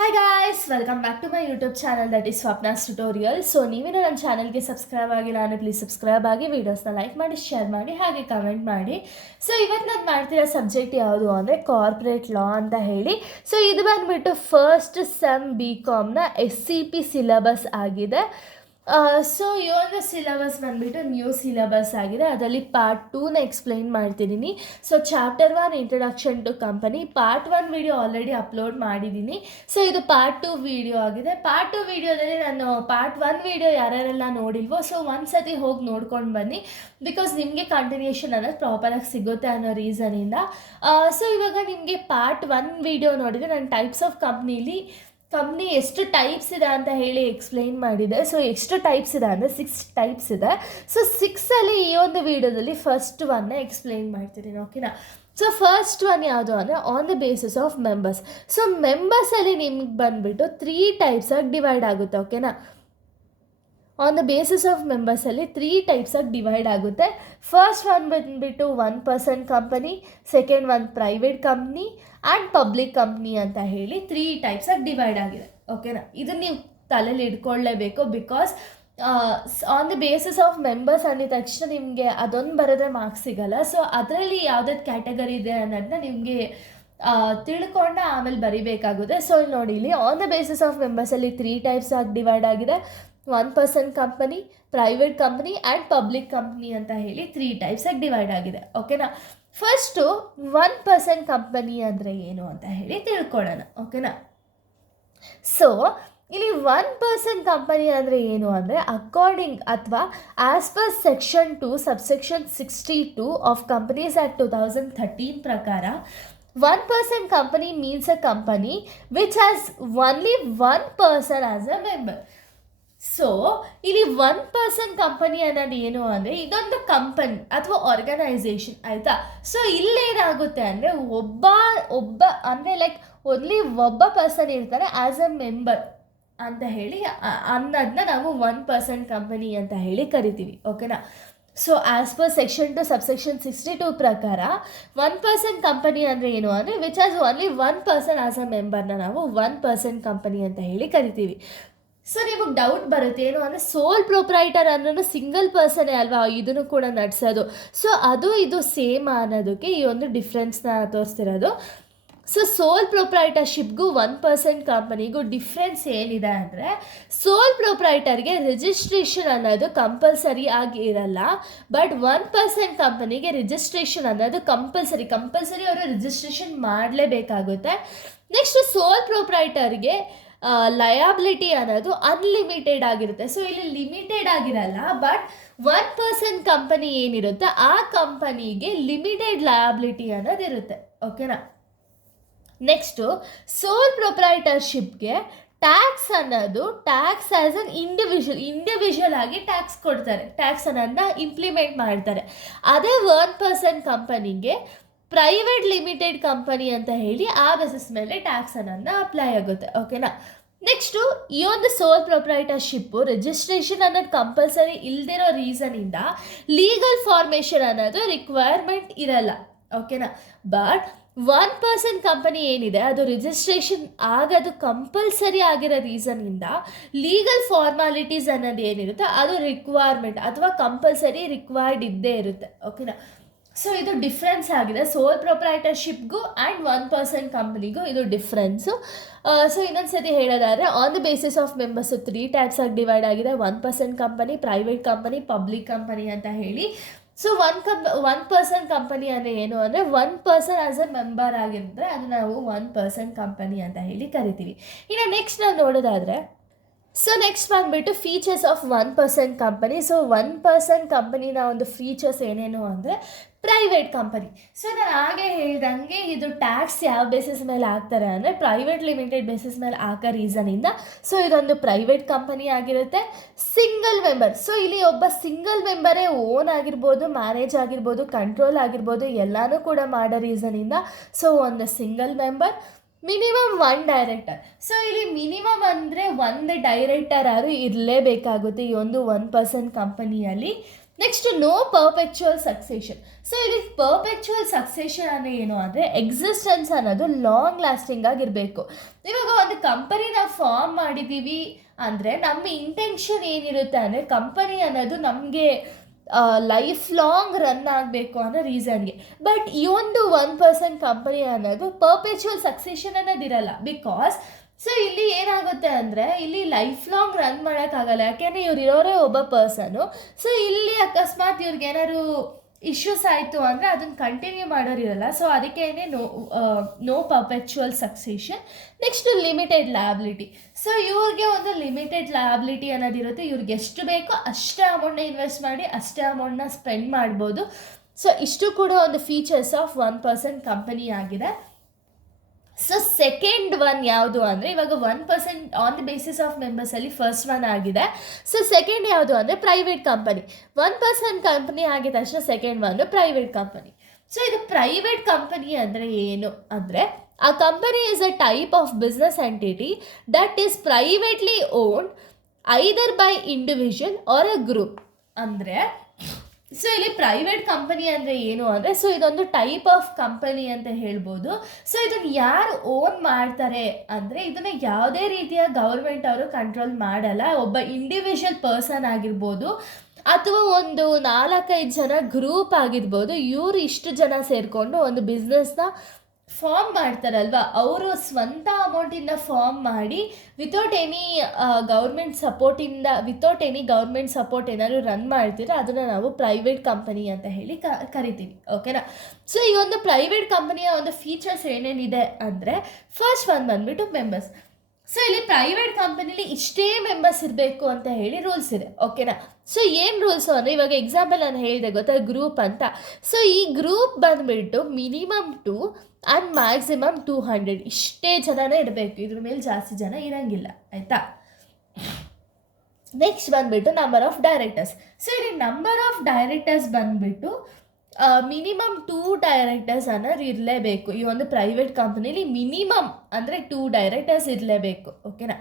Hi guys, welcome back to my YouTube channel that is Swapna's tutorial. So ನೀವೇನೋ ನನ್ನ ಚಾನಲ್ಗೆ subscribe ಆಗಿಲ್ಲ ಅಂದರೆ ಪ್ಲೀಸ್ ಸಬ್ಸ್ಕ್ರೈಬ್ ಆಗಿ, ವೀಡಿಯೋಸ್ನ ಲೈಕ್ ಮಾಡಿ, ಶೇರ್ ಮಾಡಿ, ಹಾಗೆ ಕಮೆಂಟ್ ಮಾಡಿ. ಸೊ ಇವತ್ತು ನಾನು ಮಾಡ್ತಿರೋ ಸಬ್ಜೆಕ್ಟ್ ಯಾವುದು ಅಂದರೆ ಕಾರ್ಪೊರೇಟ್ ಲಾ ಅಂತ ಹೇಳಿ. ಸೊ ಇದು ಬಂದುಬಿಟ್ಟು ಫಸ್ಟ್ ಸೆಮ್ BComನ SCP ಸಿಲೆಬಸ್ ಆಗಿದೆ. ಸೊ ಈ ಒಂದು ಸಿಲೆಬಸ್ ಬಂದುಬಿಟ್ಟು ನ್ಯೂ ಸಿಲೆಬಸ್ ಆಗಿದೆ. ಅದರಲ್ಲಿ ಪಾರ್ಟ್ 2ನ ಎಕ್ಸ್ಪ್ಲೈನ್ ಮಾಡ್ತಿದ್ದೀನಿ. So chapter 1 introduction to company, part 1 video already upload ಮಾಡಿದ್ದೀನಿ. ಸೊ ಇದು ಪಾರ್ಟ್ 2 ವಿಡಿಯೋ ಆಗಿದೆ. ಪಾರ್ಟ್ 2 ವಿಡಿಯೋದಲ್ಲಿ ನಾನು ಪಾರ್ಟ್ 1 ವಿಡಿಯೋ ಯಾರ್ಯಾರೆಲ್ಲ ನೋಡಿಲ್ವೋ ಸೊ ಒಂದು ಸತಿ ಹೋಗಿ ನೋಡ್ಕೊಂಡು ಬನ್ನಿ, ಬಿಕಾಸ್ ನಿಮಗೆ ಕಂಟಿನ್ಯೂಷನ್ ಅನ್ನೋದು ಪ್ರಾಪರಾಗಿ ಸಿಗುತ್ತೆ ಅನ್ನೋ ರೀಸನಿಂದ. ಸೊ ಇವಾಗ ನಿಮಗೆ ಪಾರ್ಟ್ 1 ವಿಡಿಯೋ ನೋಡಿದರೆ ನಾನು ಟೈಪ್ಸ್ ಆಫ್ ಕಂಪ್ನಿ ಎಷ್ಟು ಟೈಪ್ಸ್ ಇದೆ ಅಂತ ಹೇಳಿ ಎಕ್ಸ್ಪ್ಲೈನ್ ಮಾಡಿದೆ. ಸೊ ಎಷ್ಟು ಟೈಪ್ಸ್ ಇದೆ ಅಂದರೆ 6 ಟೈಪ್ಸ್ ಇದೆ. ಸೊ 6ಅಲ್ಲಿ ಈ ಒಂದು ವಿಡಿಯೋದಲ್ಲಿ ಫಸ್ಟ್ ಒನ್ನ ಎಕ್ಸ್ಪ್ಲೈನ್ ಮಾಡ್ತಿದ್ದೀನಿ, ಓಕೆನಾ. ಸೊ ಫಸ್ಟ್ ಒನ್ ಯಾವುದು ಅಂದರೆ on the basis of members. So ಮೆಂಬರ್ಸಲ್ಲಿ ನಿಮ್ಗೆ ಬಂದುಬಿಟ್ಟು 3 ಟೈಪ್ಸಾಗಿ ಡಿವೈಡ್ ಆಗುತ್ತೆ, ಓಕೆನಾ. ಆನ್ ದ ಬೇಸಿಸ್ ಆಫ್ ಮೆಂಬರ್ಸಲ್ಲಿ 3 ಟೈಪ್ಸಾಗಿ ಡಿವೈಡ್ ಆಗುತ್ತೆ. ಫಸ್ಟ್ ಒನ್ ಬಂದುಬಿಟ್ಟು 1% company, second one private company and public company ಅಂತ ಹೇಳಿ 3 ಟೈಪ್ಸಾಗಿ ಡಿವೈಡ್ ಆಗಿದೆ, ಓಕೆನಾ. ಇದನ್ನು ನೀವು ತಲೆಯಲ್ಲಿ ಇಟ್ಕೊಳ್ಳೇಬೇಕು, because on the basis of members ಅಂದಿದ ತಕ್ಷಣ ನಿಮಗೆ ಅದೊಂದು ಬರೋದ್ರೆ ಮಾರ್ಕ್ಸ್ ಸಿಗಲ್ಲ. ಸೊ ಅದರಲ್ಲಿ ಯಾವುದಾದ್ರು ಕ್ಯಾಟಗರಿ ಇದೆ ಅನ್ನೋದನ್ನ ನಿಮಗೆ ತಿಳ್ಕೊಂಡು ಆಮೇಲೆ ಬರಿಬೇಕಾಗುತ್ತೆ. ಸೊ ನೋಡಿ, ಇಲ್ಲಿ ಆನ್ ದ ಬೇಸಿಸ್ ಆಫ್ ಮೆಂಬರ್ಸಲ್ಲಿ 3 ಟೈಪ್ಸಾಗಿ ಡಿವೈಡ್ ಆಗಿದೆ. 1% company, private company and public company ಅಂತ ಹೇಳಿ 3 ಟೈಪ್ಸಾಗಿ ಡಿವೈಡ್ ಆಗಿದೆ, ಓಕೆನಾ. ಫಸ್ಟು 1% ಕಂಪನಿ ಅಂದರೆ ಏನು ಅಂತ ಹೇಳಿ ತಿಳ್ಕೊಳ್ಳೋಣ, ಓಕೆನಾ. ಸೊ ಇಲ್ಲಿ 1% ಕಂಪನಿ ಅಂದರೆ ಏನು ಅಂದರೆ ಅಕಾರ್ಡಿಂಗ್ ಅಥವಾ as per section 2 subsection 62 of companies act 2013 ಪ್ರಕಾರ 1% company means a company which has only 1 person as a member. So ಇಲ್ಲಿ 1% ಕಂಪನಿ ಅನ್ನೋದು ಏನು ಅಂದರೆ ಇದೊಂದು ಕಂಪನಿ ಅಥವಾ ಆರ್ಗನೈಸೇಷನ್, ಆಯಿತಾ. ಸೊ ಇಲ್ಲೇನಾಗುತ್ತೆ ಅಂದರೆ ಒಬ್ಬ ಅಂದರೆ ಲೈಕ್ ಓನ್ಲಿ ಒಬ್ಬ ಪರ್ಸನ್ ಇರ್ತಾರೆ ಆ್ಯಸ್ ಅ ಮೆಂಬರ್ ಅಂತ ಹೇಳಿ ಅನ್ನೋದನ್ನ ನಾವು 1% ಕಂಪನಿ ಅಂತ ಹೇಳಿ ಕರಿತೀವಿ, ಓಕೆನಾ. So as per section 2 subsection 62 ಪ್ರಕಾರ 1% ಕಂಪನಿ ಅಂದರೆ ಏನು ಅಂದರೆ which has only 1 person as a ಮೆಂಬರ್ನ ನಾವು 1% ಕಂಪನಿ ಅಂತ ಹೇಳಿ ಕರಿತೀವಿ. ಸೊ ನಿಮಗೆ ಡೌಟ್ ಬರುತ್ತೆ, ಏನು ಅಂದರೆ ಸೋಲ್ ಪ್ರೊಪ್ರೈಟರ್ ಅನ್ನೋ ಸಿಂಗಲ್ ಪರ್ಸನ್ನೇ ಅಲ್ವಾ ಇದನ್ನು ಕೂಡ ನಡೆಸೋದು. ಸೊ ಅದು ಇದು ಸೇಮ್ ಅನ್ನೋದಕ್ಕೆ ಈ ಒಂದು ಡಿಫ್ರೆನ್ಸ್ನ ತೋರಿಸ್ತಿರೋದು. ಸೊ ಸೋಲ್ ಪ್ರೊಪ್ರೈಟರ್ಶಿಪ್ಗೂ 1% ಕಂಪನಿಗೂ ಡಿಫ್ರೆನ್ಸ್ ಏನಿದೆ ಅಂದರೆ ಸೋಲ್ ಪ್ರೊಪ್ರೈಟರ್ಗೆ ರಿಜಿಸ್ಟ್ರೇಷನ್ ಅನ್ನೋದು ಕಂಪಲ್ಸರಿ ಆಗಿ ಇರಲ್ಲ, ಬಟ್ 1% ಕಂಪನಿಗೆ ರಿಜಿಸ್ಟ್ರೇಷನ್ ಅನ್ನೋದು ಕಂಪಲ್ಸರಿ ಅವರು ರಿಜಿಸ್ಟ್ರೇಷನ್ ಮಾಡಲೇಬೇಕಾಗುತ್ತೆ. ನೆಕ್ಸ್ಟ್ ಸೋಲ್ ಪ್ರೊಪ್ರೈಟರ್ಗೆ ಲಯಾಬಿಲಿಟಿ ಅನ್ನೋದು ಅನ್ಲಿಮಿಟೆಡ್ ಆಗಿರುತ್ತೆ. ಸೊ ಇಲ್ಲಿ ಲಿಮಿಟೆಡ್ ಆಗಿರಲ್ಲ, ಬಟ್ 1% ಕಂಪನಿ ಏನಿರುತ್ತೆ ಆ ಕಂಪನಿಗೆ ಲಿಮಿಟೆಡ್ ಲಯಾಬಿಲಿಟಿ ಅನ್ನೋದು ಇರುತ್ತೆ, ಓಕೆನಾ. ನೆಕ್ಸ್ಟು ಸೋಲ್ ಪ್ರೊಪ್ರೈಟರ್ಶಿಪ್ಗೆ ಟ್ಯಾಕ್ಸ್ ಅನ್ನೋದು ಟ್ಯಾಕ್ಸ್ ಆ್ಯಸ್ ಅನ್ ಇಂಡಿವಿಜುವಲ್ ಆಗಿ ಟ್ಯಾಕ್ಸ್ ಕೊಡ್ತಾರೆ, ಟ್ಯಾಕ್ಸ್ ಅನ್ನೋದನ್ನ ಇಂಪ್ಲಿಮೆಂಟ್ ಮಾಡ್ತಾರೆ. ಅದೇ 1% ಕಂಪನಿಗೆ ಪ್ರೈವೇಟ್ ಲಿಮಿಟೆಡ್ ಕಂಪನಿ ಅಂತ ಹೇಳಿ ಆ ಬೇಸಿಸ್ ಮೇಲೆ ಟ್ಯಾಕ್ಸ್ ಅನ್ನೋದನ್ನ ಅಪ್ಲೈ ಆಗುತ್ತೆ, ಓಕೆನಾ. ನೆಕ್ಸ್ಟು ಈ ಒಂದು ಸೋಲ್ ಪ್ರೊಪ್ರೈಟರ್ಶಿಪ್ಪು ರಿಜಿಸ್ಟ್ರೇಷನ್ ಅನ್ನೋದು ಕಂಪಲ್ಸರಿ ಇಲ್ದಿರೋ ರೀಸನಿಂದ ಲೀಗಲ್ ಫಾರ್ಮೇಷನ್ ಅನ್ನೋದು ರಿಕ್ವೈರ್ಮೆಂಟ್ ಇರಲ್ಲ, ಓಕೆನಾ. ಬಟ್ 1% ಕಂಪನಿ ಏನಿದೆ ಅದು ರಿಜಿಸ್ಟ್ರೇಷನ್ ಆಗೋದು ಕಂಪಲ್ಸರಿ ಆಗಿರೋ ರೀಸನಿಂದ ಲೀಗಲ್ ಫಾರ್ಮಾಲಿಟೀಸ್ ಅನ್ನೋದು ಏನಿರುತ್ತೆ ಅದು ರಿಕ್ವೈರ್ಮೆಂಟ್ ಅಥವಾ ಕಂಪಲ್ಸರಿ ರಿಕ್ವೈರ್ಡ್ ಇದ್ದೇ ಇರುತ್ತೆ, ಓಕೆನಾ. ಸೊ ಇದು ಡಿಫ್ರೆನ್ಸ್ ಆಗಿದೆ ಸೋಲ್ ಪ್ರೊಪ್ರೈಟರ್ಶಿಪ್ಗೂ ಆ್ಯಂಡ್ 1% ಕಂಪನಿಗೂ ಇದು ಡಿಫ್ರೆನ್ಸು. ಸೊ ಇನ್ನೊಂದು ಸತಿ ಹೇಳೋದಾದರೆ on the basis of members 3 ಟೈಪ್ಸಾಗಿ ಡಿವೈಡ್ ಆಗಿದೆ. 1% company, private company, public company ಅಂತ ಹೇಳಿ. ಸೊ 1% ಕಂಪನಿ ಅಂದರೆ ಏನು ಅಂದರೆ 1 ಪರ್ಸನ್ ಆಸ್ ಅ ಮೆಂಬರ್ ಆಗಿದ್ದರೆ ಅದು ನಾವು 1% ಕಂಪನಿ ಅಂತ ಹೇಳಿ ಕರಿತೀವಿ. ಇನ್ನು ನೆಕ್ಸ್ಟ್ ನಾವು ನೋಡೋದಾದರೆ ಸೊ ನೆಕ್ಸ್ಟ್ ಬಂದುಬಿಟ್ಟು ಫೀಚರ್ಸ್ ಆಫ್ 1% ಕಂಪನಿ. ಸೊ 1% ಕಂಪನಿನ ಒಂದು ಫೀಚರ್ಸ್ ಏನೇನು ಅಂದರೆ ಪ್ರೈವೇಟ್ ಕಂಪನಿ. ಸೊ ನಾನು ಹಾಗೆ ಹೇಳ್ದಂಗೆ ಇದು ಟ್ಯಾಕ್ಸ್ ಯಾವ ಬೇಸಿಸ್ ಮೇಲೆ ಹಾಕ್ತಾರೆ ಅಂದರೆ ಪ್ರೈವೇಟ್ ಲಿಮಿಟೆಡ್ ಬೇಸಿಸ್ ಮೇಲೆ ಹಾಕೋ ರೀಸನಿಂದ ಸೊ ಇದೊಂದು ಪ್ರೈವೇಟ್ ಕಂಪನಿ ಆಗಿರುತ್ತೆ. ಸಿಂಗಲ್ ಮೆಂಬರ್, ಸೊ ಇಲ್ಲಿ ಒಬ್ಬ ಸಿಂಗಲ್ ಮೆಂಬರೇ ಓನ್ ಆಗಿರ್ಬೋದು, ಮ್ಯಾನೇಜ್ ಆಗಿರ್ಬೋದು, ಕಂಟ್ರೋಲ್ ಆಗಿರ್ಬೋದು, ಎಲ್ಲನೂ ಕೂಡ ಮಾಡೋ ರೀಸನಿಂದ ಸೊ ಒಂದು single member. Minimum 1 director. So ಇಲ್ಲಿ ಮಿನಿಮಮ್ ಅಂದರೆ 1 ಡೈರೆಕ್ಟರ್ ಯಾರು ಇರಲೇಬೇಕಾಗುತ್ತೆ ಈ ಒಂದು 1% ಕಂಪನಿಯಲ್ಲಿ. Next no perpetual succession. So ಇಲ್ಲಿ ಪರ್ಪೆಕ್ಚುವಲ್ ಸಕ್ಸೇಷನ್ ಅನ್ನೋ ಏನು ಅಂದರೆ ಎಕ್ಸಿಸ್ಟೆನ್ಸ್ ಅನ್ನೋದು ಲಾಂಗ್ ಲಾಸ್ಟಿಂಗ್ ಆಗಿರಬೇಕು. ಇವಾಗ ಒಂದು ಕಂಪನಿ ನಾವು ಫಾರ್ಮ್ ಮಾಡಿದ್ದೀವಿ ಅಂದರೆ ನಮ್ಮ ಇಂಟೆನ್ಷನ್ ಏನಿರುತ್ತೆ ಅಂದರೆ ಕಂಪನಿ ಅನ್ನೋದು ನಮಗೆ ಲೈಫ್ ಲಾಂಗ್ ರನ್ ಆಗಬೇಕು ಅನ್ನೋ ರೀಸನ್ಗೆ. ಬಟ್ ಈ ಒಂದು 1% ಕಂಪನಿ ಅನ್ನೋದು ಪರ್ಪೆಚುವಲ್ ಸಕ್ಸೆಷನ್ ಅನ್ನೋದಿರಲ್ಲ. ಬಿಕಾಸ್ ಸೊ ಇಲ್ಲಿ ಏನಾಗುತ್ತೆ ಅಂದರೆ ಇಲ್ಲಿ ಲೈಫ್ ಲಾಂಗ್ ರನ್ ಮಾಡೋಕ್ಕಾಗಲ್ಲ, ಯಾಕೆಂದರೆ ಇವ್ರು ಇರೋರೇ ಒಬ್ಬ ಪರ್ಸನು. ಸೊ ಇಲ್ಲಿ ಅಕಸ್ಮಾತ್ ಇವ್ರಿಗೆ ಏನಾದ್ರು ಇಶ್ಯೂಸ್ ಆಯಿತು ಅಂದರೆ ಅದನ್ನು ಕಂಟಿನ್ಯೂ ಮಾಡೋರಿರಲ್ಲ. ಸೊ ಅದಕ್ಕೇ no perpetual succession. Next limited liability. So ಇವ್ರಿಗೆ ಒಂದು ಲಿಮಿಟೆಡ್ ಲಯಬಿಲಿಟಿ ಅನ್ನೋದಿರುತ್ತೆ. ಇವ್ರಿಗೆ ಎಷ್ಟು ಬೇಕೋ ಅಷ್ಟೇ ಅಮೌಂಟ್ನ ಇನ್ವೆಸ್ಟ್ ಮಾಡಿ ಅಷ್ಟೇ ಅಮೌಂಟ್ನ ಸ್ಪೆಂಡ್ ಮಾಡ್ಬೋದು. ಸೊ ಇಷ್ಟು ಕೂಡ ಒಂದು ಫೀಚರ್ಸ್ ಆಫ್ 1% ಕಂಪನಿ ಆಗಿದೆ. ಸೊ ಸೆಕೆಂಡ್ ಒನ್ ಯಾವುದು ಅಂದರೆ ಇವಾಗ 1% ಆನ್ ದಿ ಬೇಸಿಸ್ ಆಫ್ ಮೆಂಬರ್ಸಲ್ಲಿ ಫಸ್ಟ್ ಒನ್ ಆಗಿದೆ. ಸೊ ಸೆಕೆಂಡ್ ಯಾವುದು ಅಂದರೆ ಪ್ರೈವೇಟ್ ಕಂಪನಿ. 1% ಕಂಪನಿ ಆಗಿದ ತಕ್ಷಣ second one private company. So ಇದು ಪ್ರೈವೇಟ್ ಕಂಪನಿ ಅಂದರೆ ಏನು ಅಂದರೆ ಆ company is a type of business entity that is privately owned either by individual or a group. ಅಂದರೆ ಸೊ ಇಲ್ಲಿ ಪ್ರೈವೇಟ್ ಕಂಪನಿ ಅಂದರೆ ಏನು ಅಂದರೆ ಸೊ ಇದೊಂದು ಟೈಪ್ ಆಫ್ ಕಂಪನಿ ಅಂತ ಹೇಳ್ಬೋದು. ಸೊ ಇದನ್ನು ಯಾರು ಓನ್ ಮಾಡ್ತಾರೆ ಅಂದರೆ ಇದನ್ನು ಯಾವುದೇ ರೀತಿಯ ಗೌರ್ಮೆಂಟ್ ಅವರು ಕಂಟ್ರೋಲ್ ಮಾಡಲ್ಲ. ಒಬ್ಬ ಇಂಡಿವಿಜುವಲ್ ಪರ್ಸನ್ ಆಗಿರ್ಬೋದು ಅಥವಾ ಒಂದು 4-5 ಜನ ಗ್ರೂಪ್ ಆಗಿರ್ಬೋದು, ಇವರು ಇಷ್ಟು ಜನ ಸೇರಿಕೊಂಡು ಒಂದು ಬಿಸ್ನೆಸ್ನ ಫಾರ್ಮ್ ಮಾಡ್ತಾರಲ್ವ, ಅವರು ಸ್ವಂತ ಅಮೌಂಟಿಂದ ಫಾರ್ಮ್ ಮಾಡಿ ವಿತೌಟ್ ಎನಿ ಗೌರ್ಮೆಂಟ್ ಸಪೋರ್ಟ್ ಏನಾದ್ರು ರನ್ ಮಾಡ್ತೀರಾ ಅದನ್ನು ನಾವು ಪ್ರೈವೇಟ್ ಕಂಪನಿ ಅಂತ ಹೇಳಿ ಕರಿತೀವಿ. ಓಕೆನಾ. ಸೊ ಈ ಒಂದು ಪ್ರೈವೇಟ್ ಕಂಪನಿಯ ಒಂದು ಫೀಚರ್ಸ್ ಏನೇನಿದೆ ಅಂದರೆ ಫಸ್ಟ್ ಒನ್ ಬಂದ್ಬಿಟ್ಟು ಮೆಂಬರ್ಸ್. ಸೊ ಇಲ್ಲಿ ಪ್ರೈವೇಟ್ ಕಂಪನಿಲಿ ಇಷ್ಟೇ ಮೆಂಬರ್ಸ್ ಇರಬೇಕು ಅಂತ ಹೇಳಿ ರೂಲ್ಸ್ ಇದೆ. ಓಕೆನಾ. ಸೊ ಏನು ರೂಲ್ಸು ಅಂದರೆ ಇವಾಗ ಎಕ್ಸಾಂಪಲ್ ನಾನು ಹೇಳಿದೆ ಗೊತ್ತಾ, ಗ್ರೂಪ್ ಅಂತ. ಸೊ ಈ ಗ್ರೂಪ್ ಬಂದುಬಿಟ್ಟು ಮಿನಿಮಮ್ 2 ಆ್ಯಂಡ್ ಮ್ಯಾಕ್ಸಿಮಮ್ 200 ಇಷ್ಟೇ ಜನನೇ ಇರಬೇಕು, ಇದ್ರ ಮೇಲೆ ಜಾಸ್ತಿ ಜನ ಇರೋಂಗಿಲ್ಲ. ಆಯಿತಾ. ನೆಕ್ಸ್ಟ್ ಬಂದುಬಿಟ್ಟು ನಂಬರ್ ಆಫ್ ಡೈರೆಕ್ಟರ್ಸ್. ಸೊ ಇಲ್ಲಿ ನಂಬರ್ ಆಫ್ ಡೈರೆಕ್ಟರ್ಸ್ ಬಂದುಬಿಟ್ಟು ಮಿನಿಮಮ್ 2 ಡೈರೆಕ್ಟರ್ಸ್ ಅನ್ನೋದು ಇರಲೇಬೇಕು. ಈ ಒಂದು ಪ್ರೈವೇಟ್ ಕಂಪನಿಲಿ ಮಿನಿಮಮ್ ಅಂದರೆ 2 ಡೈರೆಕ್ಟರ್ಸ್ ಇರಲೇಬೇಕು. ಓಕೆನಾ.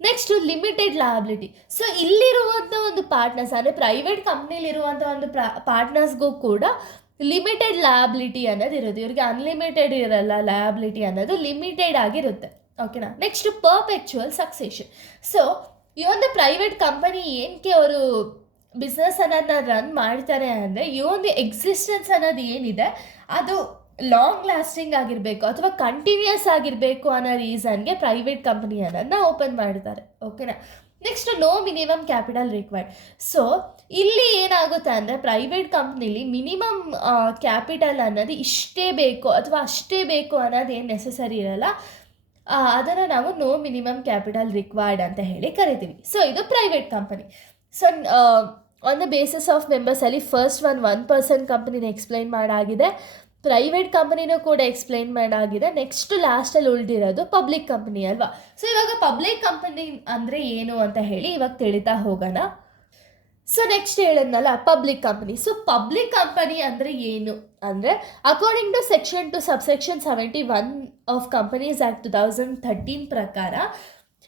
Next limited liability. ಸೊ ಇಲ್ಲಿರುವಂಥ ಒಂದು ಪಾರ್ಟ್ನರ್ಸ್ ಅಂದರೆ ಪ್ರೈವೇಟ್ ಕಂಪ್ನಿಲಿರುವಂಥ ಒಂದು ಪಾರ್ಟ್ನರ್ಸ್ಗೂ ಕೂಡ ಲಿಮಿಟೆಡ್ ಲಯಬಿಲಿಟಿ ಅನ್ನೋದು ಇರುತ್ತೆ. ಇವ್ರಿಗೆ ಅನ್ಲಿಮಿಟೆಡ್ ಇರಲ್ಲ, ಲಯಬಿಲಿಟಿ ಅನ್ನೋದು ಲಿಮಿಟೆಡ್ ಆಗಿರುತ್ತೆ. ಓಕೆನಾ. Next ಪರ್ಪೆಕ್ಚುವಲ್ succession. ಸೊ ಈ ಒಂದು ಪ್ರೈವೇಟ್ ಕಂಪನಿ ಏನಕ್ಕೆ ಅವರು ಬಿಸ್ನೆಸ್ ಅನ್ನೋದನ್ನ ರನ್ ಮಾಡ್ತಾರೆ ಅಂದರೆ ಈ ಒಂದು ಎಕ್ಸಿಸ್ಟೆನ್ಸ್ ಅನ್ನೋದು ಏನಿದೆ ಅದು ಲಾಂಗ್ ಲಾಸ್ಟಿಂಗ್ ಆಗಿರಬೇಕು ಅಥವಾ ಕಂಟಿನ್ಯೂಸ್ ಆಗಿರಬೇಕು ಅನ್ನೋ ರೀಸನ್ಗೆ ಪ್ರೈವೇಟ್ ಕಂಪನಿ ಅನ್ನೋದನ್ನ ಓಪನ್ ಮಾಡ್ತಾರೆ. ಓಕೆನಾ. Next no minimum capital required. So ಇಲ್ಲಿ ಏನಾಗುತ್ತೆ ಅಂದರೆ ಪ್ರೈವೇಟ್ ಕಂಪ್ನಿಲಿ ಮಿನಿಮಮ್ ಕ್ಯಾಪಿಟಲ್ ಅನ್ನೋದು ಇಷ್ಟೇ ಬೇಕು ಅಥವಾ ಅಷ್ಟೇ ಬೇಕು ಅನ್ನೋದು ಏನು ನೆಸಸರಿ ಇರಲ್ಲ. ಅದನ್ನು ನಾವು ನೋ ಮಿನಿಮಮ್ ಕ್ಯಾಪಿಟಲ್ ರಿಕ್ವೈರ್ಡ್ ಅಂತ ಹೇಳಿ ಕರಿತೀವಿ. ಸೊ ಇದು private company. So on the basis of ಮೆಂಬರ್ಸಲ್ಲಿ ಫಸ್ಟ್ 1% ಕಂಪನಿನ ಎಕ್ಸ್ಪ್ಲೈನ್ ಮಾಡಾಗಿದೆ, ಪ್ರೈವೇಟ್ ಕಂಪನಿನೂ ಕೂಡ ಎಕ್ಸ್ಪ್ಲೈನ್ ಮಾಡಾಗಿದೆ. ನೆಕ್ಸ್ಟ್ ಲಾಸ್ಟಲ್ಲಿ ಉಳಿದಿರೋದು ಪಬ್ಲಿಕ್ ಕಂಪನಿ ಅಲ್ವಾ. ಸೊ ಇವಾಗ ಪಬ್ಲಿಕ್ ಕಂಪನಿ ಅಂದರೆ ಏನು ಅಂತ ಹೇಳಿ ಇವಾಗ ತಿಳಿತಾ ಹೋಗೋಣ. ಸೊ ನೆಕ್ಸ್ಟ್ ಹೇಳಿದ್ನಲ್ಲ public company. So public company ಅಂದರೆ ಏನು ಅಂದರೆ according to section 2 subsection 71 of companies act 2013 ಪ್ರಕಾರ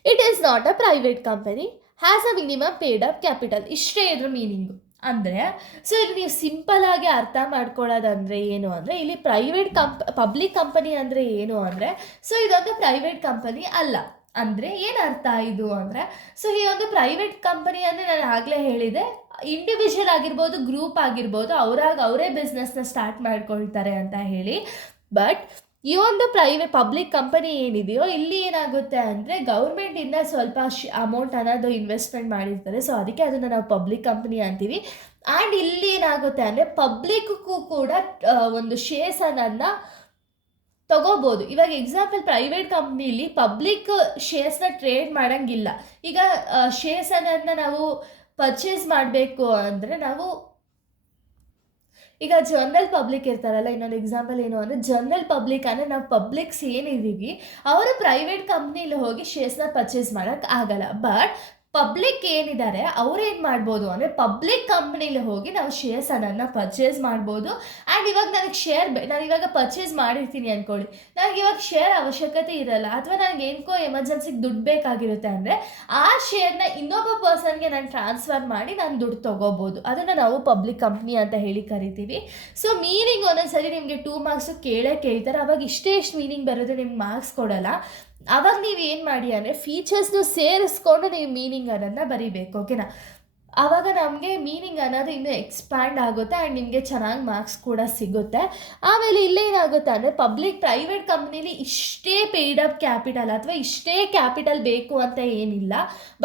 it is not a private company has a minimum paid up capital. ಇಷ್ಟೇ ಇದ್ರ ಮೀನಿಂಗು. ಅಂದರೆ ಸೊ ಇಲ್ಲಿ ನೀವು ಸಿಂಪಲಾಗಿ ಅರ್ಥ ಮಾಡ್ಕೊಳ್ಳೋದಂದರೆ ಏನು ಅಂದರೆ ಇಲ್ಲಿ ಪಬ್ಲಿಕ್ ಕಂಪನಿ ಅಂದರೆ ಏನು ಅಂದರೆ ಸೊ ಇದೊಂದು ಪ್ರೈವೇಟ್ ಕಂಪನಿ ಅಲ್ಲ. ಅಂದರೆ ಏನು ಅರ್ಥ ಇದು ಅಂದರೆ ಸೊ ಈ ಒಂದು ಪ್ರೈವೇಟ್ ಕಂಪನಿ ಅಂದರೆ ನಾನು ಆಗಲೇ ಹೇಳಿದೆ, ಇಂಡಿವಿಜುವಲ್ ಆಗಿರ್ಬೋದು, ಗ್ರೂಪ್ ಆಗಿರ್ಬೋದು, ಅವರೇ ಬಿಸ್ನೆಸ್ನ ಸ್ಟಾರ್ಟ್ ಮಾಡ್ಕೊಳ್ತಾರೆ ಅಂತ ಹೇಳಿ. ಬಟ್ ಈ ಒಂದು ಪಬ್ಲಿಕ್ ಕಂಪನಿ ಏನಿದೆಯೋ ಇಲ್ಲಿ ಏನಾಗುತ್ತೆ ಅಂದರೆ ಗೌರ್ಮೆಂಟಿಂದ ಸ್ವಲ್ಪ ಅಮೌಂಟ್ ಅನ್ನೋದು ಇನ್ವೆಸ್ಟ್ಮೆಂಟ್ ಮಾಡಿರ್ತಾರೆ. ಸೊ ಅದಕ್ಕೆ ಅದನ್ನು ನಾವು ಪಬ್ಲಿಕ್ ಕಂಪನಿ ಅಂತೀವಿ. ಆ್ಯಂಡ್ ಇಲ್ಲಿ ಏನಾಗುತ್ತೆ ಅಂದರೆ ಪಬ್ಲಿಕ್ಗೂ ಕೂಡ ಒಂದು ಶೇರ್ಸ್ ಅನ್ನೋದನ್ನ ತಗೋಬೋದು. ಇವಾಗ ಎಕ್ಸಾಂಪಲ್ ಪ್ರೈವೇಟ್ ಕಂಪ್ನಿಲಿ ಪಬ್ಲಿಕ್ ಶೇರ್ಸ್ನ ಟ್ರೇಡ್ ಮಾಡೋಂಗಿಲ್ಲ. ಈಗ ಶೇರ್ಸ್ ಅನ್ನೋದನ್ನ ನಾವು ಪರ್ಚೇಸ್ ಮಾಡಬೇಕು ಅಂದರೆ ನಾವು ಈಗ ಜನರಲ್ ಪಬ್ಲಿಕ್ ಇರ್ತಾರಲ್ಲ, ಇನ್ನೊಂದು ಎಕ್ಸಾಂಪಲ್ ಏನು ಅಂದರೆ ಜನರಲ್ ಪಬ್ಲಿಕ್ ಅಂದರೆ ನಾವು ಪಬ್ಲಿಕ್ಸ್ ಏನಿದ್ದೀವಿ ಅವರು ಪ್ರೈವೇಟ್ ಕಂಪ್ನಿಲಿ ಹೋಗಿ ಶೇರ್ಸ್ನ ಪರ್ಚೇಸ್ ಮಾಡೋಕ್ಕೆ ಆಗಲ್ಲ. ಬಟ್ ಪಬ್ಲಿಕ್ ಏನಿದ್ದಾರೆ ಅವ್ರೇನು ಮಾಡ್ಬೋದು ಅಂದರೆ ಪಬ್ಲಿಕ್ ಕಂಪ್ನಿಲಿ ಹೋಗಿ ನಾವು ಶೇರ್ಸನ್ನು ಪರ್ಚೇಸ್ ಮಾಡ್ಬೋದು. ಆ್ಯಂಡ್ ಇವಾಗ ನಾನು ಇವಾಗ ಪರ್ಚೇಸ್ ಮಾಡಿರ್ತೀನಿ ಅಂದ್ಕೊಳ್ಳಿ, ನನಗೆ ಇವಾಗ ಶೇರ್ ಅವಶ್ಯಕತೆ ಇರಲ್ಲ, ಅಥವಾ ನನಗೆ ಏನಕ್ಕೋ ಎಮರ್ಜೆನ್ಸಿಗೆ ದುಡ್ಡು ಬೇಕಾಗಿರುತ್ತೆ ಅಂದರೆ ಆ ಶೇರ್ನ ಇನ್ನೊಬ್ಬ ಪರ್ಸನ್ಗೆ ನಾನು ಟ್ರಾನ್ಸ್ಫರ್ ಮಾಡಿ ನಾನು ದುಡ್ಡು ತೊಗೋಬೋದು. ಅದನ್ನು ನಾವು ಪಬ್ಲಿಕ್ ಕಂಪ್ನಿ ಅಂತ ಹೇಳಿ ಕರಿತೀವಿ. ಸೊ ಮೀನಿಂಗ್ ಒಂದೊಂದ್ಸರಿ ನಿಮಗೆ 2 ಮಾರ್ಕ್ಸು ಕೇಳ್ತಾರೆ, ಅವಾಗ ಇಷ್ಟೇ ಮೀನಿಂಗ್ ಬರುತ್ತೆ, ನಿಮ್ಗೆ ಮಾರ್ಕ್ಸ್ ಕೊಡಲ್ಲ. ಆವಾಗ ನೀವು ಏನು ಮಾಡಿ ಅಂದರೆ ಫೀಚರ್ಸ್ನು ಸೇರಿಸ್ಕೊಂಡು ನೀವು ಮೀನಿಂಗ್ ಅನ್ನೋದನ್ನ ಬರೀಬೇಕು, ಓಕೆನಾ. ಆವಾಗ ನಮಗೆ ಮೀನಿಂಗ್ ಅನ್ನೋದು ಇನ್ನೂ ಎಕ್ಸ್ಪ್ಯಾಂಡ್ ಆಗುತ್ತೆ ಆ್ಯಂಡ್ ನಿಮಗೆ ಚೆನ್ನಾಗಿ ಮಾರ್ಕ್ಸ್ ಕೂಡ ಸಿಗುತ್ತೆ. ಆಮೇಲೆ ಇಲ್ಲೇನಾಗುತ್ತೆ ಅಂದರೆ ಪ್ರೈವೇಟ್ ಕಂಪ್ನೀಲಿ ಇಷ್ಟೇ ಪೇಯ್ಡ್ ಅಪ್ ಕ್ಯಾಪಿಟಲ್ ಅಥವಾ ಇಷ್ಟೇ ಕ್ಯಾಪಿಟಲ್ ಬೇಕು ಅಂತ ಏನಿಲ್ಲ.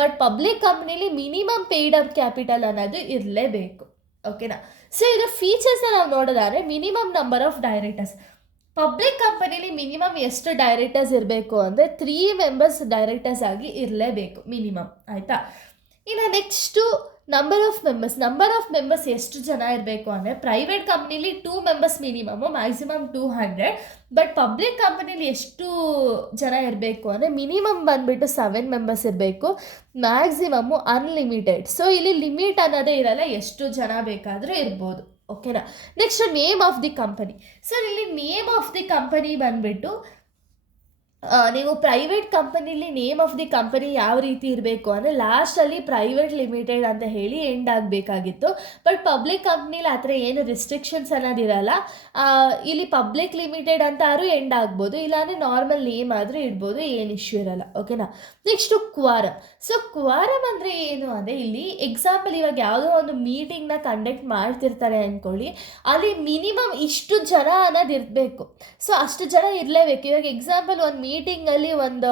ಬಟ್ ಪಬ್ಲಿಕ್ ಕಂಪ್ನೀಲಿ ಮಿನಿಮಮ್ ಪೇಯ್ಡ್ ಅಪ್ ಕ್ಯಾಪಿಟಲ್ ಅನ್ನೋದು ಇರಲೇಬೇಕು, ಓಕೆನಾ. ಸೊ ಇದು ಫೀಚರ್ಸ್ನ ನಾವು ನೋಡೋದಾದರೆ minimum number of directors. Public ಕಂಪನಿಲಿ ಮಿನಿಮಮ್ ಎಷ್ಟು ಡೈರೆಕ್ಟರ್ಸ್ ಇರಬೇಕು ಅಂದರೆ 3 ಮೆಂಬರ್ಸ್ ಡೈರೆಕ್ಟರ್ಸ್ ಆಗಿ ಇರಲೇಬೇಕು ಮಿನಿಮಮ್, ಆಯಿತಾ. ಇನ್ನು ನೆಕ್ಸ್ಟು ನಂಬರ್ ಆಫ್ ಮೆಂಬರ್ಸ್ ಎಷ್ಟು ಜನ ಇರಬೇಕು ಅಂದರೆ ಪ್ರೈವೇಟ್ ಕಂಪ್ನೀಲಿ 2 members minimum, maximum 200. But public ಕಂಪನಿಲಿ ಎಷ್ಟು ಜನ ಇರಬೇಕು ಅಂದರೆ ಮಿನಿಮಮ್ ಬಂದುಬಿಟ್ಟು 7 ಮೆಂಬರ್ಸ್ ಇರಬೇಕು, ಮ್ಯಾಕ್ಸಿಮಮ್ಮು ಅನ್ಲಿಮಿಟೆಡ್. ಸೊ ಇಲ್ಲಿ ಲಿಮಿಟ್ ಅನ್ನೋದೇ ಇರಲ್ಲ, ಎಷ್ಟು ಜನ ಬೇಕಾದರೂ ಇರ್ಬೋದು, ಓಕೆನಾ. Next name of the company. So ಇಲ್ಲಿ ನೇಮ್ ಆಫ್ ದಿ ಕಂಪನಿ ಬಂದುಬಿಟ್ಟು ನೀವು ಪ್ರೈವೇಟ್ ಕಂಪನಿಲಿ ನೇಮ್ ಆಫ್ ದಿ ಕಂಪನಿ ಯಾವ ರೀತಿ ಇರಬೇಕು ಅಂದರೆ ಲಾಸ್ಟಲ್ಲಿ ಪ್ರೈವೇಟ್ ಲಿಮಿಟೆಡ್ ಅಂತ ಹೇಳಿ ಎಂಡ್ ಆಗಬೇಕಾಗಿತ್ತು. ಬಟ್ ಪಬ್ಲಿಕ್ ಕಂಪ್ನಿಲಿ ಆ ಥರ ಏನು ರಿಸ್ಟ್ರಿಕ್ಷನ್ಸ್ ಅನ್ನೋದಿರಲ್ಲ. ಇಲ್ಲಿ ಪಬ್ಲಿಕ್ ಲಿಮಿಟೆಡ್ ಅಂತಾದ್ರೂ ಎಂಡ್ ಆಗ್ಬೋದು, ಇಲ್ಲಾಂದರೆ ನಾರ್ಮಲ್ ನೇಮ್ ಆದರೂ ಇಡ್ಬೋದು, ಏನು ಇಶ್ಯೂ ಇರಲ್ಲ, ಓಕೆನಾ. ನೆಕ್ಸ್ಟು ಕ್ವಾರಮ್. ಸೊ ಕ್ವಾರಮ್ ಅಂದರೆ ಏನು ಅಂದರೆ ಇಲ್ಲಿ ಎಕ್ಸಾಂಪಲ್ ಇವಾಗ ಯಾವುದೋ ಒಂದು ಮೀಟಿಂಗ್ನ ಕಂಡಕ್ಟ್ ಮಾಡ್ತಿರ್ತಾರೆ ಅಂದ್ಕೊಳ್ಳಿ, ಅಲ್ಲಿ ಮಿನಿಮಮ್ ಇಷ್ಟು ಜನ ಅನ್ನೋದು ಇರಬೇಕು. ಸೊ ಅಷ್ಟು ಜನ ಇರಲೇಬೇಕು. ಇವಾಗ ಎಕ್ಸಾಂಪಲ್ ಒಂದು ಮೀಟಿಂಗಲ್ಲಿ ಒಂದು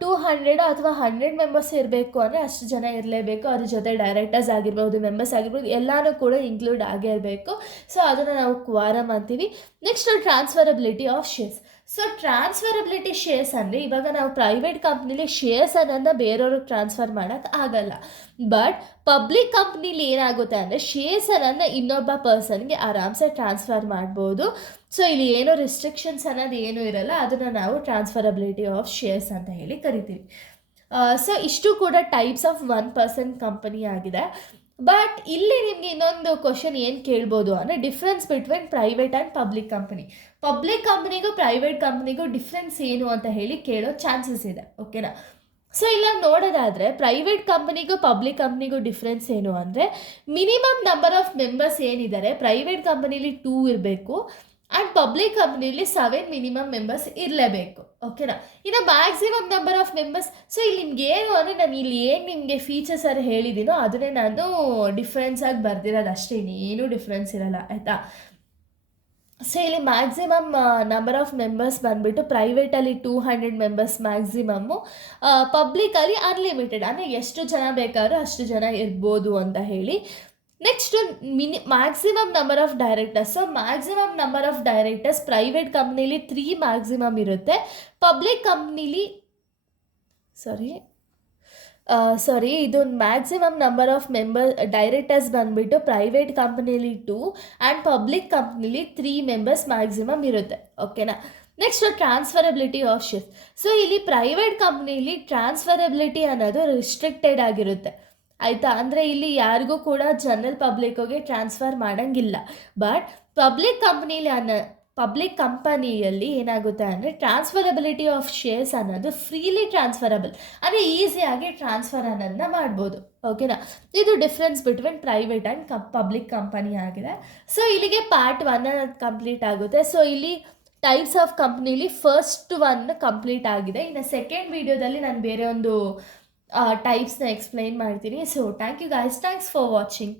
200 ಅಥವಾ 100 ಮೆಂಬರ್ಸ್ ಇರಬೇಕು ಅಂದರೆ ಅಷ್ಟು ಜನ ಇರಲೇಬೇಕು. ಅದ್ರ ಜೊತೆ ಡೈರೆಕ್ಟರ್ಸ್ ಆಗಿರ್ಬೋದು, ಮೆಂಬರ್ಸ್ ಆಗಿರ್ಬೋದು, ಎಲ್ಲನೂ ಕೂಡ ಇನ್ಕ್ಲೂಡ್ ಆಗೇ ಇರಬೇಕು. ಸೊ ಅದನ್ನು ನಾವು ಕ್ವಾರಮ್ ಅಂತೀವಿ. Next transferability of shares. So transferability shares ಅಂದರೆ ಇವಾಗ ನಾವು ಪ್ರೈವೇಟ್ ಕಂಪ್ನಿಲಿ ಶೇರ್ಸ್ ಅನ್ನೋದನ್ನ ಬೇರೆಯವ್ರಿಗೆ ಟ್ರಾನ್ಸ್ಫರ್ ಮಾಡೋಕ್ಕೆ ಆಗಲ್ಲ. ಬಟ್ ಪಬ್ಲಿಕ್ ಕಂಪ್ನಿಲಿ ಏನಾಗುತ್ತೆ ಅಂದರೆ ಶೇರ್ಸ್ ಅನ್ನೋದನ್ನ ಇನ್ನೊಬ್ಬ ಪರ್ಸನ್ಗೆ ಆರಾಮ್ಸೆ ಟ್ರಾನ್ಸ್ಫರ್ ಮಾಡ್ಬೋದು. ಸೊ ಇಲ್ಲಿ ಏನೋ ರಿಸ್ಟ್ರಿಕ್ಷನ್ಸ್ ಅನ್ನೋದು ಏನೂ ಇರಲ್ಲ, ಅದನ್ನು ನಾವು ಟ್ರಾನ್ಸ್ಫರಬಿಲಿಟಿ ಆಫ್ ಶೇರ್ಸ್ ಅಂತ ಹೇಳಿ ಕರಿತೀವಿ. ಸೊ ಇಷ್ಟು ಕೂಡ ಟೈಪ್ಸ್ ಆಫ್ 1% ಕಂಪನಿ ಆಗಿದೆ. ಬಟ್ ಇಲ್ಲಿ ನಿಮಗೆ ಇನ್ನೊಂದು ಕ್ವಶನ್ ಏನು ಕೇಳ್ಬೋದು ಅಂದರೆ difference between private and public company. Public ಕಂಪ್ನಿಗೂ ಪ್ರೈವೇಟ್ ಕಂಪ್ನಿಗೂ ಡಿಫ್ರೆನ್ಸ್ ಏನು ಅಂತ ಹೇಳಿ ಕೇಳೋ ಚಾನ್ಸಸ್ ಇದೆ, ಓಕೆನಾ. ಸೊ ಇಲ್ಲ ನೋಡೋದಾದರೆ ಪ್ರೈವೇಟ್ ಕಂಪ್ನಿಗೂ ಪಬ್ಲಿಕ್ ಕಂಪ್ನಿಗೂ ಡಿಫ್ರೆನ್ಸ್ ಏನು ಅಂದರೆ ಮಿನಿಮಮ್ ನಂಬರ್ ಆಫ್ ಮೆಂಬರ್ಸ್ ಏನಿದ್ದಾರೆ ಪ್ರೈವೇಟ್ ಕಂಪನಿಲಿ 2 ಇರಬೇಕು ಆ್ಯಂಡ್ ಪಬ್ಲಿಕ್ ಕಂಪ್ನಿಲಿ 7 ಮಿನಿಮಮ್ ಮೆಂಬರ್ಸ್ ಇರಲೇಬೇಕು, ಓಕೆನಾ. ಇನ್ನು maximum number of members. So ಇಲ್ಲಿ ನಿಮ್ಗೆ ಏನು ಅಂದರೆ ನಾನು ಇಲ್ಲಿ ಏನು ನಿಮಗೆ ಫೀಚರ್ಸ್ ಅನ್ನು ಹೇಳಿದ್ದೀನೋ ಅದನ್ನೇ ನಾನು ಡಿಫ್ರೆನ್ಸ್ ಆಗಿ ಬರ್ದಿರೋದು ಅಷ್ಟೇ, ಇನ್ನೇನು ಡಿಫ್ರೆನ್ಸ್ ಇರಲ್ಲ, ಆಯಿತಾ. ಸೊ ಇಲ್ಲಿ ಮ್ಯಾಕ್ಸಿಮಮ್ ನಂಬರ್ ಆಫ್ ಮೆಂಬರ್ಸ್ ಬಂದುಬಿಟ್ಟು ಪ್ರೈವೇಟಲ್ಲಿ 200 ಮೆಂಬರ್ಸ್ ಮ್ಯಾಕ್ಸಿಮಮ್ಮು, ಪಬ್ಲಿಕಲ್ಲಿ ಅನ್ಲಿಮಿಟೆಡ್ ಅಂದರೆ ಎಷ್ಟು ಜನ ಬೇಕಾದ್ರೂ ಅಷ್ಟು ಜನ ಇರ್ಬೋದು ಅಂತ ಹೇಳಿ. Next maximum number of directors. So maximum number of directors private ಕಂಪ್ನಿಲಿ 3 ಮ್ಯಾಕ್ಸಿಮಮ್ ಇರುತ್ತೆ, ಪಬ್ಲಿಕ್ ಕಂಪ್ನಿಲಿ ಇದು ಮ್ಯಾಕ್ಸಿಮಮ್ ನಂಬರ್ ಆಫ್ ಡೈರೆಕ್ಟರ್ಸ್ ಬಂದುಬಿಟ್ಟು ಪ್ರೈವೇಟ್ ಕಂಪ್ನಿಲಿ 2 ಆ್ಯಂಡ್ ಪಬ್ಲಿಕ್ ಕಂಪ್ನಿಲಿ 3 ಮೆಂಬರ್ಸ್ ಮ್ಯಾಕ್ಸಿಮಮ್ ಇರುತ್ತೆ, ಓಕೆನಾ. Next transferability of shares. So ಇಲ್ಲಿ ಪ್ರೈವೇಟ್ ಕಂಪ್ನಿಲಿ ಟ್ರಾನ್ಸ್ಫರಬಿಲಿಟಿ ಅನ್ನೋದು ರಿಸ್ಟ್ರಿಕ್ಟೆಡ್ ಆಗಿರುತ್ತೆ, ಆಯಿತಾ. ಅಂದರೆ ಇಲ್ಲಿ ಯಾರಿಗೂ ಕೂಡ ಜನರಲ್ ಪಬ್ಲಿಕ್ಕಿಗೆ ಟ್ರಾನ್ಸ್ಫರ್ ಮಾಡೋಂಗಿಲ್ಲ. ಬಟ್ ಪಬ್ಲಿಕ್ ಕಂಪನಿಯಲ್ಲಿ ಏನಾಗುತ್ತೆ ಅಂದರೆ ಟ್ರಾನ್ಸ್ಫರಬಿಲಿಟಿ ಆಫ್ ಶೇರ್ಸ್ ಅನ್ನೋದು ಫ್ರೀಲಿ ಟ್ರಾನ್ಸ್ಫರಬಲ್, ಅಂದರೆ ಈಸಿಯಾಗಿ ಟ್ರಾನ್ಸ್ಫರ್ ಅನ್ನೋದನ್ನ ಮಾಡ್ಬೋದು, ಓಕೆನಾ. ಇದು difference between private and public company ಆಗಿದೆ. ಸೊ ಇಲ್ಲಿಗೆ ಪಾರ್ಟ್ 1 ಅನ್ನೋದು ಕಂಪ್ಲೀಟ್ ಆಗುತ್ತೆ. ಸೊ ಇಲ್ಲಿ ಟೈಪ್ಸ್ ಆಫ್ ಕಂಪ್ನಿಲಿ ಫಸ್ಟ್ 1 ಕಂಪ್ಲೀಟ್ ಆಗಿದೆ. ಇನ್ನು ಸೆಕೆಂಡ್ ವಿಡಿಯೋದಲ್ಲಿ ನಾನು ಬೇರೆ ಒಂದು ಟೈಪ್ಸ್ನ ಎಕ್ಸ್ಪ್ಲೈನ್ ಮಾಡ್ತೀನಿ. So thank you guys, thanks for watching.